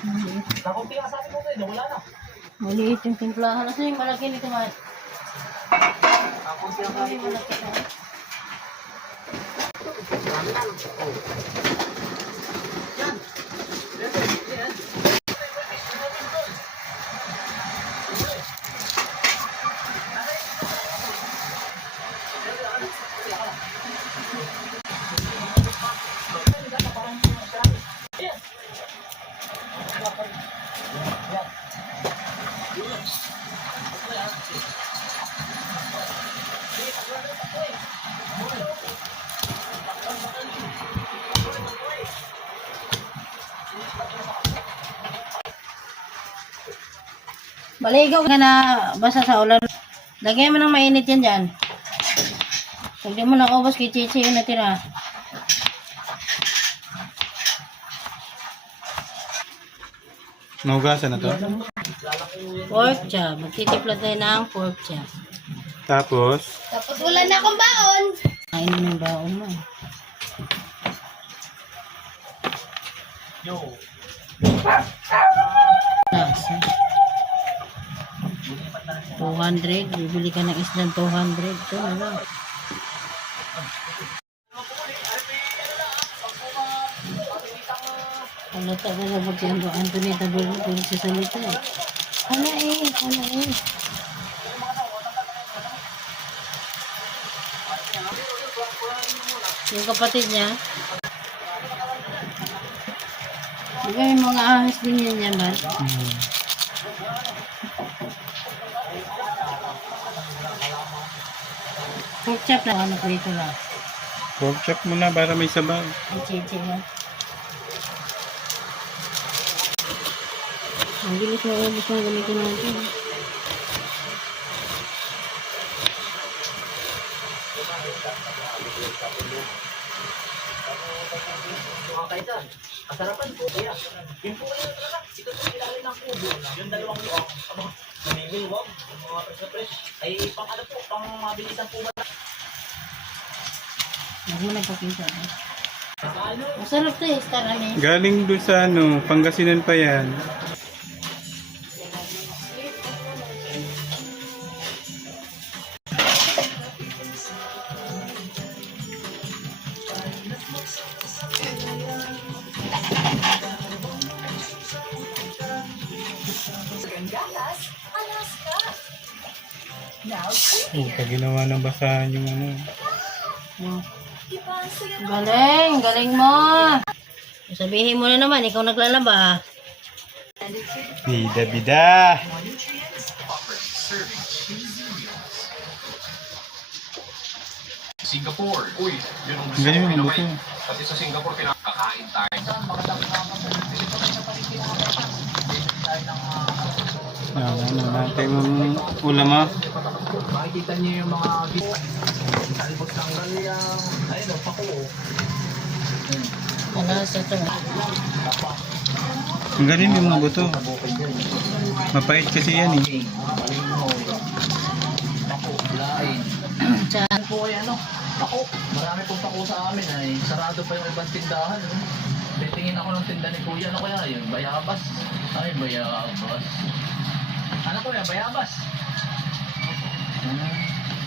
Nakunti nga sabi ko kayo, wala na. Maliit yung timplahan. Nasa yung malaki nito man? Nakunti ang sabi ko. Malaki na. Yan. Yan. Maligaw ka na basa sa ulan. Lagyan mo ng mainit yan dyan. Pagdi mo nakubos kay Chichi yung natira. Nahugasan na to. Pork chop. Magtitipla tayo ng pork chop. Tapos, Tapos wala na akong baon. Kain mo yung baon mo. Yo. Lasa. 200. Bibili ka ng islang 200. Ito na lang. Halata ka na pag yung Anthony Tabor mo kung sasalita eh. Ano eh. Yung kapatid niya. Di ba yung mga ahas din yan yan ba? Pork chop na ano ko ito lang. pork chop muna para may sabaw. Ang chichi mo. Ang bilis na ubos na gamitin natin. Mga kaisan, kasarapan po kaya. Yung po kayo talaga, ito po ilalim ng kubo. Yung dalawang luwag, namimil wag, yung mga press ay pang ano po, pang mabilisan po ba? Huwag mo nagpapinsa. Masarap to eh, star ano eh. Galing doon sa Pangasinan pa yan. Pag ginawa ng basahan yung ano. Galing mo. Sabihin mo na naman, ikaw naglalaba. Bida. Singapore. Uy, yun ang Ang galing yung buto. Pati sa Singapore, pinakakain tayo. Ano natin yung ulam mo. Makikita niyo yung mga talbos ng galyang, ayun o, pako. Alas ito. Ang galing yung mga buto. Mapait kasi yan eh. Pako, lain. Saan? Po ay ano, pako. Marami pong pako sa amin ay sarado pa yung ibang tindahan. Titingin ako ng tinda ni Kuya, ano kaya yun? Bayabas. Ay, bayabas. Ano kuya, bayabas?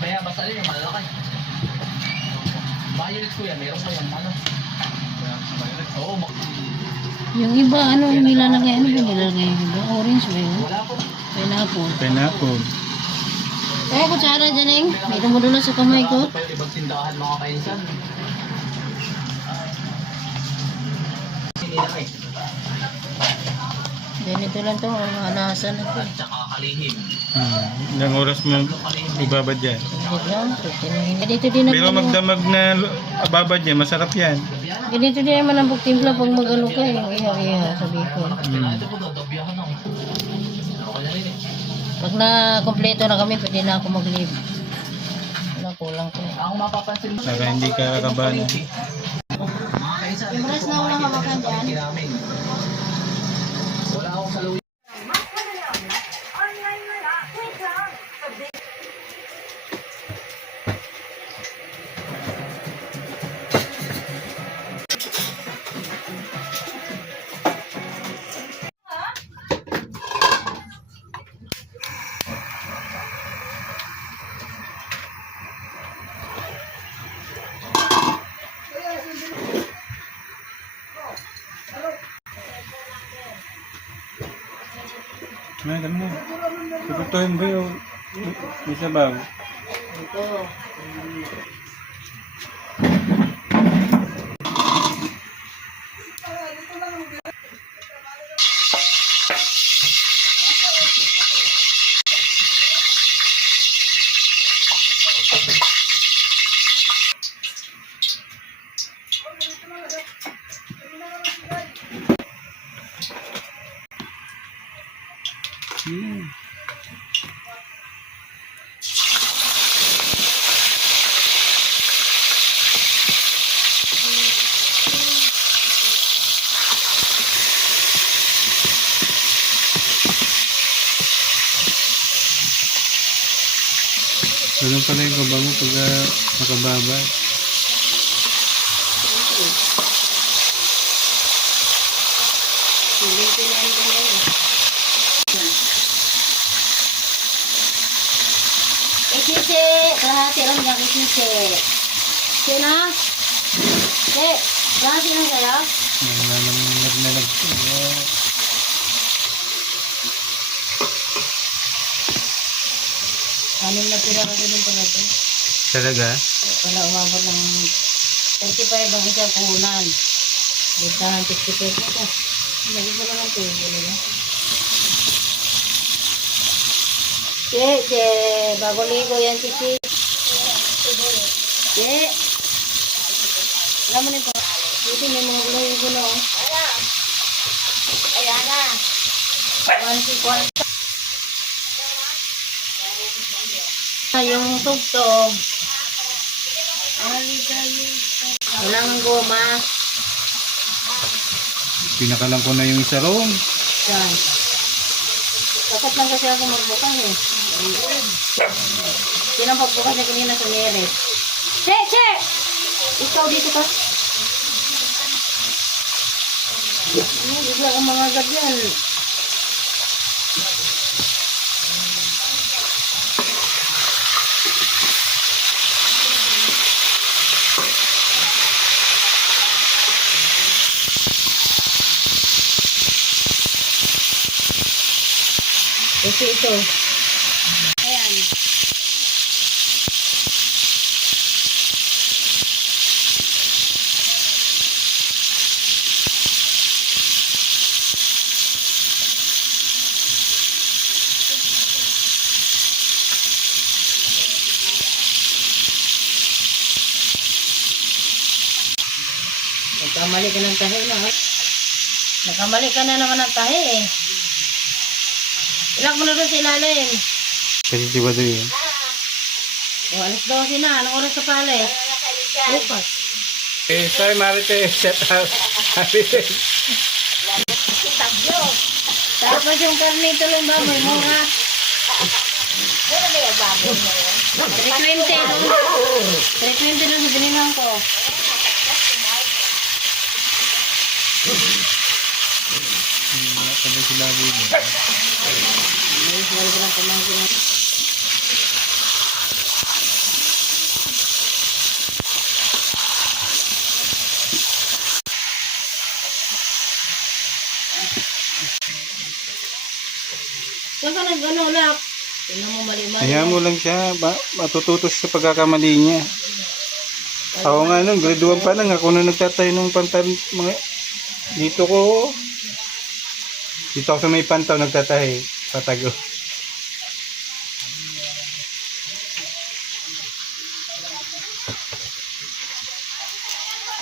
Bayabas, alin yung malalaki? Violet kuya, meron pa yung ano? Violet? Oo, Yung iba, ano yung nilalagay? Ano yung nilalagay? Yung iba? Orange ba yun? wala po. Pineapple. Pineapple. Kaya kutsara dyan eh. May tumudulas sa kamay ko. Wala pa yung ibang tindahan mga kainsan. Hindi na eh. Ganito lang to, alasan na to. At saka kalihim. Ilang oras mo ibabad yan. Hindi lang, ganito din Pero naman. magdamag na babad yan, masarap yan. Ganito din naman ang buktimpla pag mag-ano ka, yung ihaw-ihaw, sabi ko. Ito po, dodobiyahan ako. Ako na rin eh. Pag na-kompleto na kami, pwede na ako mag-leave. Wala, kulang ko. Ang mapapansin mo Para hindi ka kakabahan. mga kainsan, Yung rice na walang hawakan dyan. namin. Wala akong saluwi. Ay, dami na. Tututuhin ba yung sabaw? Ito. Hmm. Ganun pala yung kabango pag nakababa. Siling kinain ko lang. Sisi, kalahati lang dyan kay Sisi. Sino? Si, kalahati lang kayo? Nagnalag. Anim na pira ka ganun pala ito. Talaga? Wala umabot ng 35 ang isa puhunan. Bintahan 65 na ito. Lagi ko lang ang tubo nila. Si, bago ligo yan si. Si. Alam mo nito. Dito may mga ligo na. Ayan na. 1 yung tugtog. Walang goma. Pinakalang ko na yung isa roon. Yan. Dapat lang kasi ako magbukas eh. Sinang pagbukas niya kanina sa Neres. Che! Ikaw dito ka. Bigla kang mga agad yan. Kasi ito. Ayan. Nagkamali ka ng tahi na. Nagkamali ka na naman ng tahi eh. Ilak mo na doon sa ilalim. Kasi si Badoy yun. O, alas 12 na. Anong oras ka pala eh? Bukas. Sorry Marites, shout out. Marites. Tapos yung karne tuloy ba? May mura. 320 doon. 320 doon sa binilang ko. Sabay sila dito. Meron ko lang pamangkin. Saan ka nag-ano, Lap? Tingnan mo mali-mali. Hayaan mo lang siya, matututo siya sa pagkakamali niya. Ako nga nun, grade 1 pa lang, ako na nagtatay ng pantal, mga, dito ako sa may pantaw nagtatahi, patago.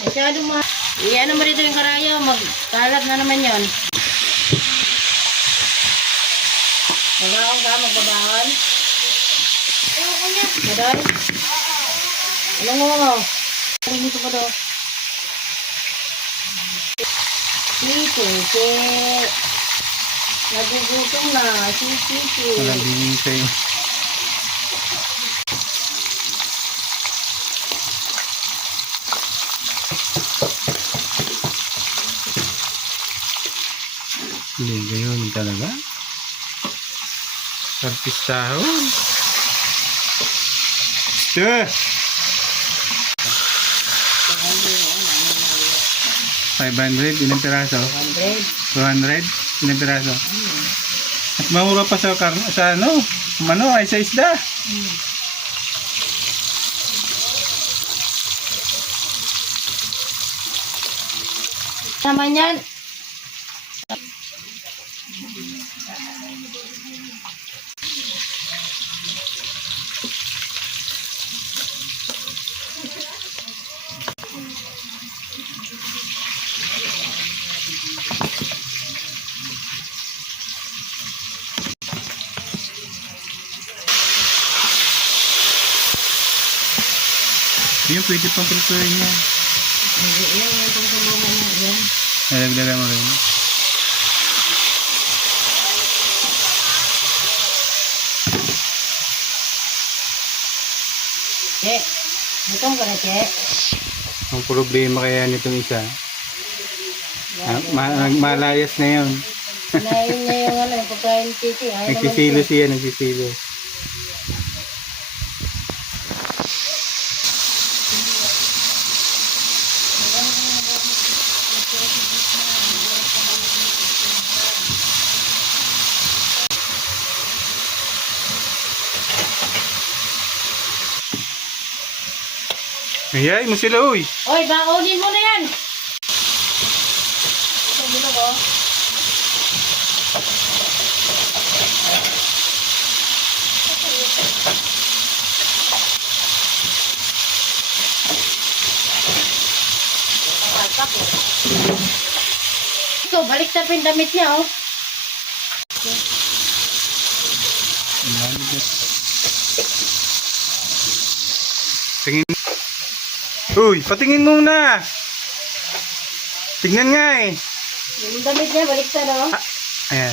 Masyado mo. Iyan naman dito yung karaya. Magkalat na naman yon. Magbaon ka, magbabaon. Ayoko niya. Madoy? Alam mo. Dito pa daw. Dito. Nagugutom na. Sisi. Walang bingin sa'yo. Hindi gayon talaga. Artistahon. Sure. 500, ilang piraso? 100. 200, ilang piraso? At mamura pa sa, sa ano, ay sa isda. Naman yan. Yung pwede pang prepare niya. Yan, yan, pang sumama na. Yan. Nalagdagan mo rin. Che, gutom ka na, Che. Ang problema kaya nitong isa. Malayas na yun. Kinain niya yung ano, yung pagkain Chichi. Ayaw naman Nagsisilo siya. siya, nagsisilo. Ayay mo sila, uy. Oy, bakunin mo na yan. Sabi na ko. Ito, balik sa damit niya, oh. Tingin. Uy, patingin muna. Tingnan nga eh. Yung damit niya, balik sa, no? Ayan.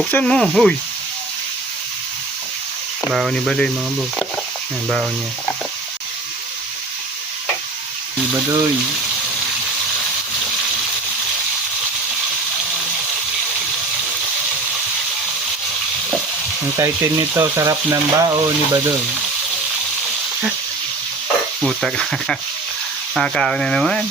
Buksan mo. Uy. Baon ni Baloy, mga bo. Ayan, baon niya. Ni Baloy. Ang title nito, sarap ng baon ni Badoy. Puta ka. Nakakaon na naman.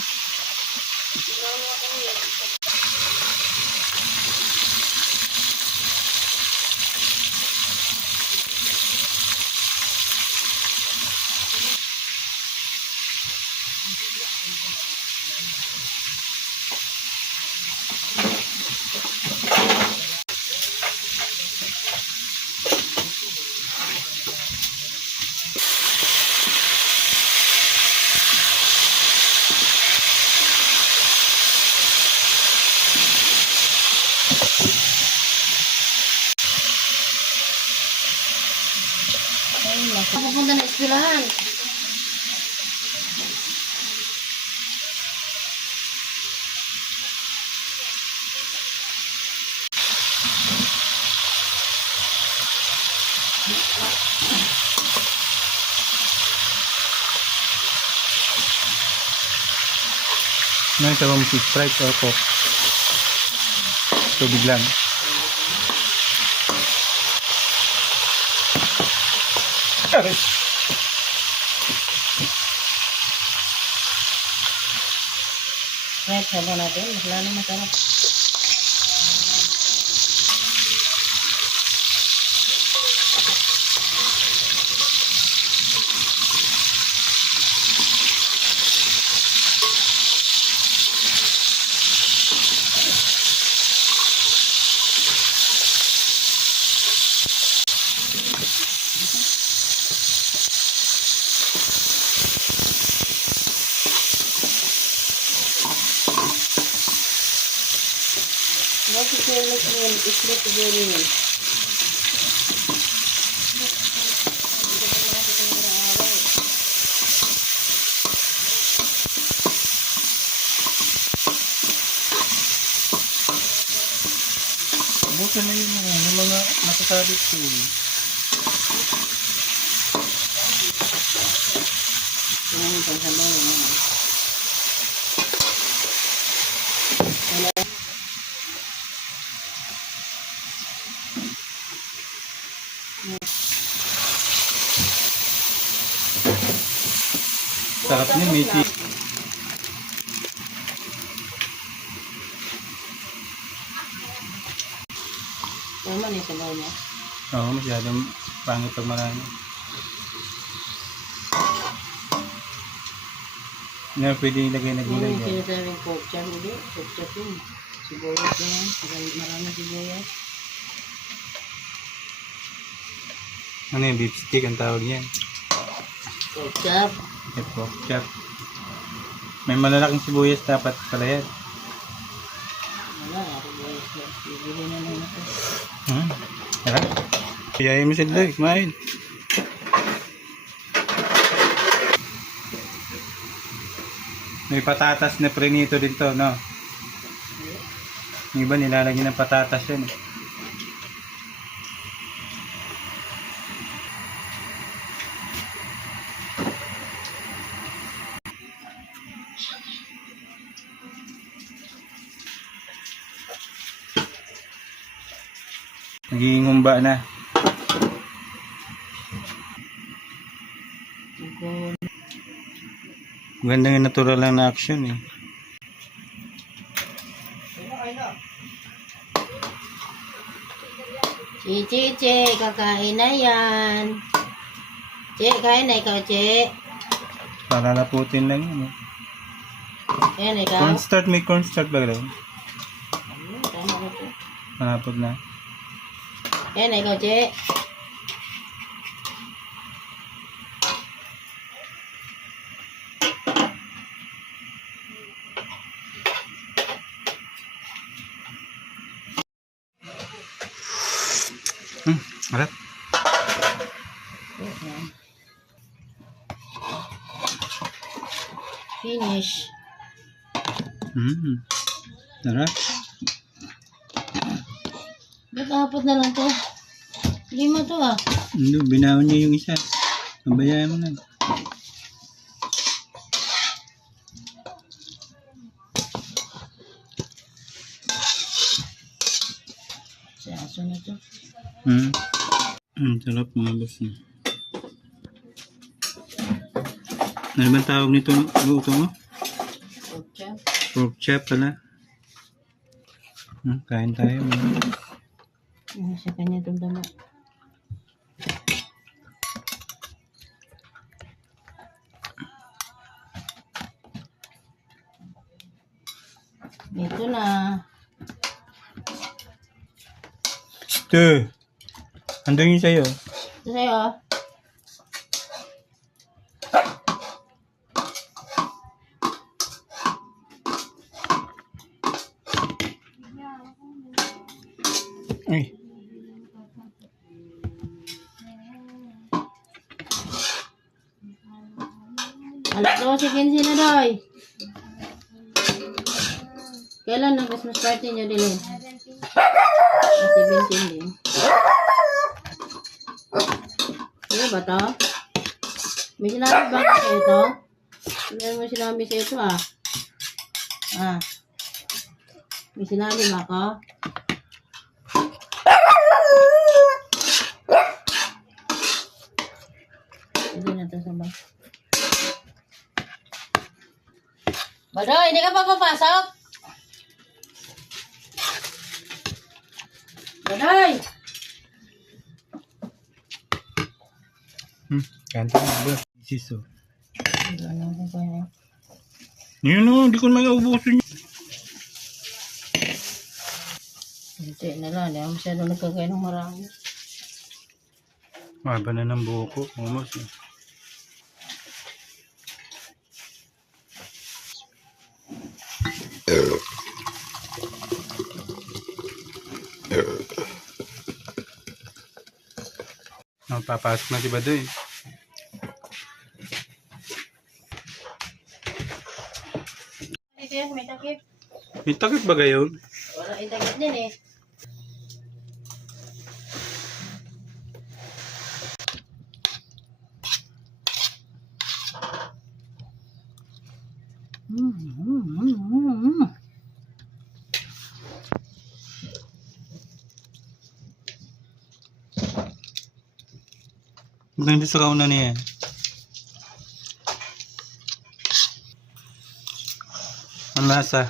Ay, naku. Pupunta na eskwelahan. Ngayon sabi mo si Sprite o Coke. Tubig lang. Aray. Right, sabaw natin. Lalo masarap. Bakit siya nag-iwan? Islit siguro yun. Bukan na yun yung mga nakasabit ko. Yan, pangsabaw. Sarap niya, may cheese. Tama na yung sabaw niya. Oo, masyadong pangit pag marami. Nga, pwede ilagay na Yun gulay yung dyan. sinasabing pork chop. Hindi, pork chop yun. Sibuyas yan. Maraming sibuyas. Ano yung beef stick ang tawag yan? Pork chop. Yung pork chop. May malalaking sibuyas dapat pala yan. Wala, sibuyas lang. Bibili na lang ito. Tara. Kayayin mo sila, kumain. May patatas na prinito din to, no? Yung iba nilalagyan ng patatas yan. Naging humba na. Ganda nga natural lang na action eh. Che, kakain na yan. Che, kain na ikaw, Che. Palalaputin lang yun eh. Yan, ikaw. Cornstarch, may cornstarch ba gano'n? Tama na ito. Malapot na. Yan, ikaw, Che. Harap. Finish. Harap. Ba't apat na lang to? 5 to ah. Hindi, binaon niya yung isa. Mabayaan mo na. Sa aso na to. Sarap mga boss. Ano ba tawag nito? Luto mo? Pork chop. Pork chop pala. Kain tayo. Ano sa kanya itong dama? Ito na. Ito. Andun yung sa'yo. Ito sa'yo. Ay. Alas 12:15 na doy. Kailan ang Christmas party nyo din? 17 din. Ano ba to? May sinabi ba ako sa ito? Ano mo sinabi sa ito ah? Ah. May sinabi ba ako? Hindi na to sa ba? Badoy, hindi ka pa papasok? Badoy! Kain tayo mga boss. Siso. Ano ko pa yun? Yun o, hindi ko maubusin yun. Hindi na lang, hindi ako masyado nagkakain ng marami. Maba na ng buko. Almost. Papasok na si Badoy. Ito yan, may takip. May takip ba gayon? Wala yung takip din eh. Hindi sa kauna niya. Ang lasa.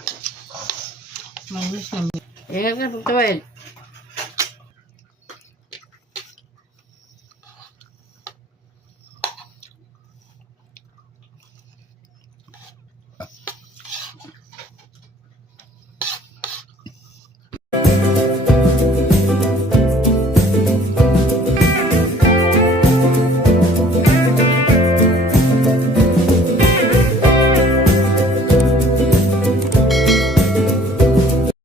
Manis na. Iya kan, tuwid.